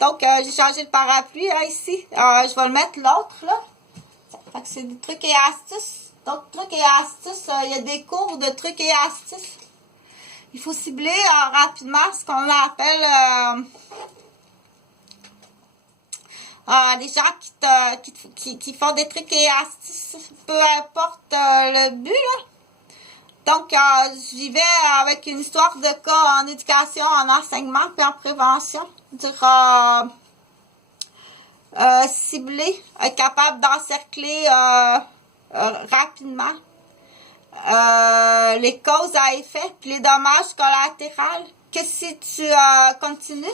Donc, j'ai changé le parapluie, là, ici. Je vais le mettre l'autre, là. Fait que c'est des trucs et astuces. Donc, trucs et astuces, il y a des cours de trucs et astuces. Il faut cibler rapidement ce qu'on appelle des gens qui font des trucs et astuces, peu importe le but, là. Donc, j'y vais avec une histoire de cas en éducation, en enseignement, puis en prévention. Dire cibler, être capable d'encercler rapidement les causes à effet, puis les dommages collatéraux. Que si tu continues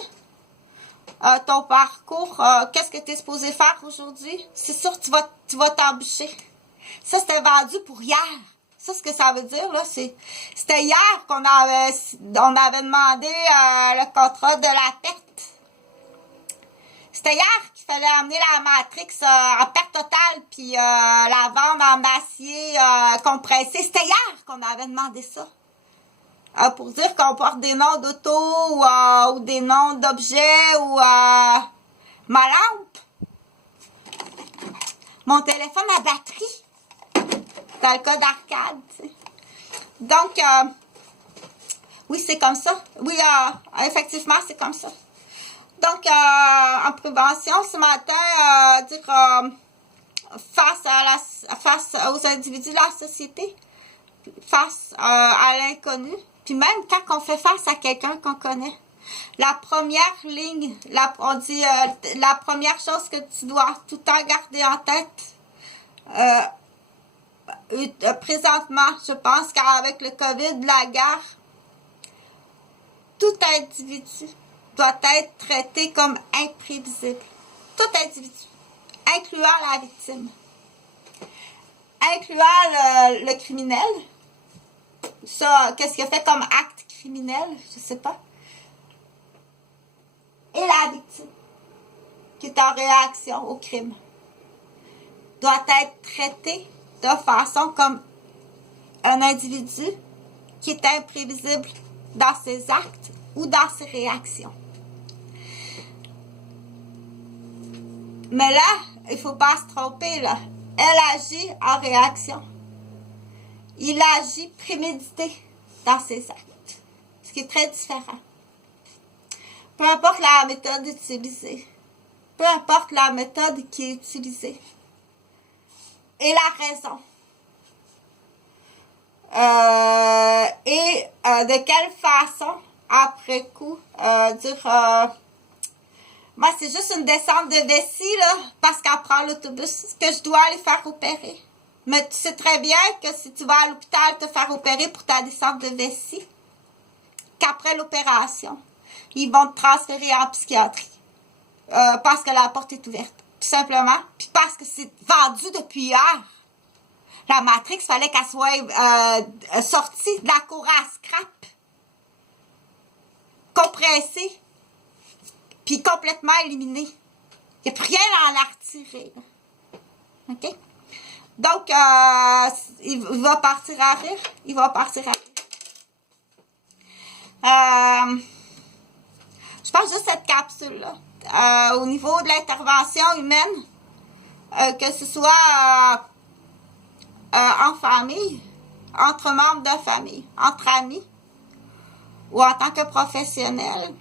ton parcours, qu'est-ce que tu es supposé faire aujourd'hui? C'est sûr que tu vas t'embûcher. Ça, c'était vendu pour hier. Ça, ce que ça veut dire, là, c'était hier qu'on avait demandé le contrat de la perte. C'était hier qu'il fallait amener la Matrix en perte totale, puis la vendre en acier compressé. C'était hier qu'on avait demandé ça. Pour dire qu'on porte des noms d'auto ou des noms d'objets ou ma lampe. Mon téléphone à batterie. Dans le cas d'arcade, tu sais. Donc, oui, c'est comme ça. Oui, effectivement, c'est comme ça. Donc, en prévention, ce matin, dire face aux individus de la société, face à l'inconnu, puis même quand on fait face à quelqu'un qu'on connaît. La première ligne, on dit la première chose que tu dois tout le temps garder en tête, présentement, je pense qu'avec le COVID, la guerre, tout individu doit être traité comme imprévisible. Tout individu, incluant la victime, incluant le criminel. Ça, qu'est-ce qu'il a fait comme acte criminel? Je sais pas. Et la victime, qui est en réaction au crime, doit être traitée de façon comme un individu qui est imprévisible dans ses actes ou dans ses réactions. Mais là, il ne faut pas se tromper, là. Elle agit en réaction. Il agit prémédité dans ses actes, ce qui est très différent. Peu importe la méthode utilisée, peu importe la méthode qui est utilisée, et la raison, de quelle façon, après coup, moi, c'est juste une descente de vessie, là, parce qu'elle prend l'autobus, que je dois aller faire opérer. Mais tu sais très bien que si tu vas à l'hôpital te faire opérer pour ta descente de vessie, qu'après l'opération, ils vont te transférer en psychiatrie. Parce que la porte est ouverte. Tout simplement. Puis parce que c'est vendu depuis hier. La Matrix, il fallait qu'elle soit sortie de la cour à scrap. Compressée. Puis complètement éliminée. Il n'y a plus rien à en retirer. OK? Donc, il va partir à rire. Il va partir à rire. Je pense juste cette capsule-là. Au niveau de l'intervention humaine, que ce soit en famille, entre membres de famille, entre amis, ou en tant que professionnel,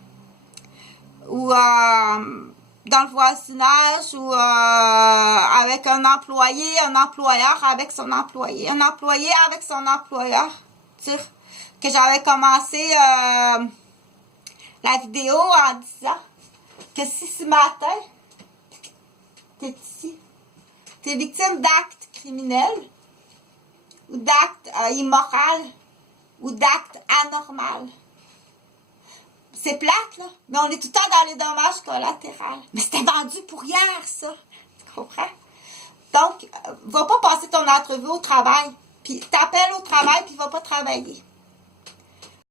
ou dans le voisinage, ou avec un employé, un employeur avec son employé, un employé avec son employeur. Dire que j'avais commencé la vidéo en disant que si ce matin, t'es ici, t'es victime d'actes criminels, ou d'actes immoraux, ou d'actes anormaux. C'est plate, là, mais on est tout le temps dans les dommages collatéraux. Mais c'était vendu pour hier, ça. Tu comprends? Donc, va pas passer ton entrevue au travail, puis t'appelles au travail, puis va pas travailler.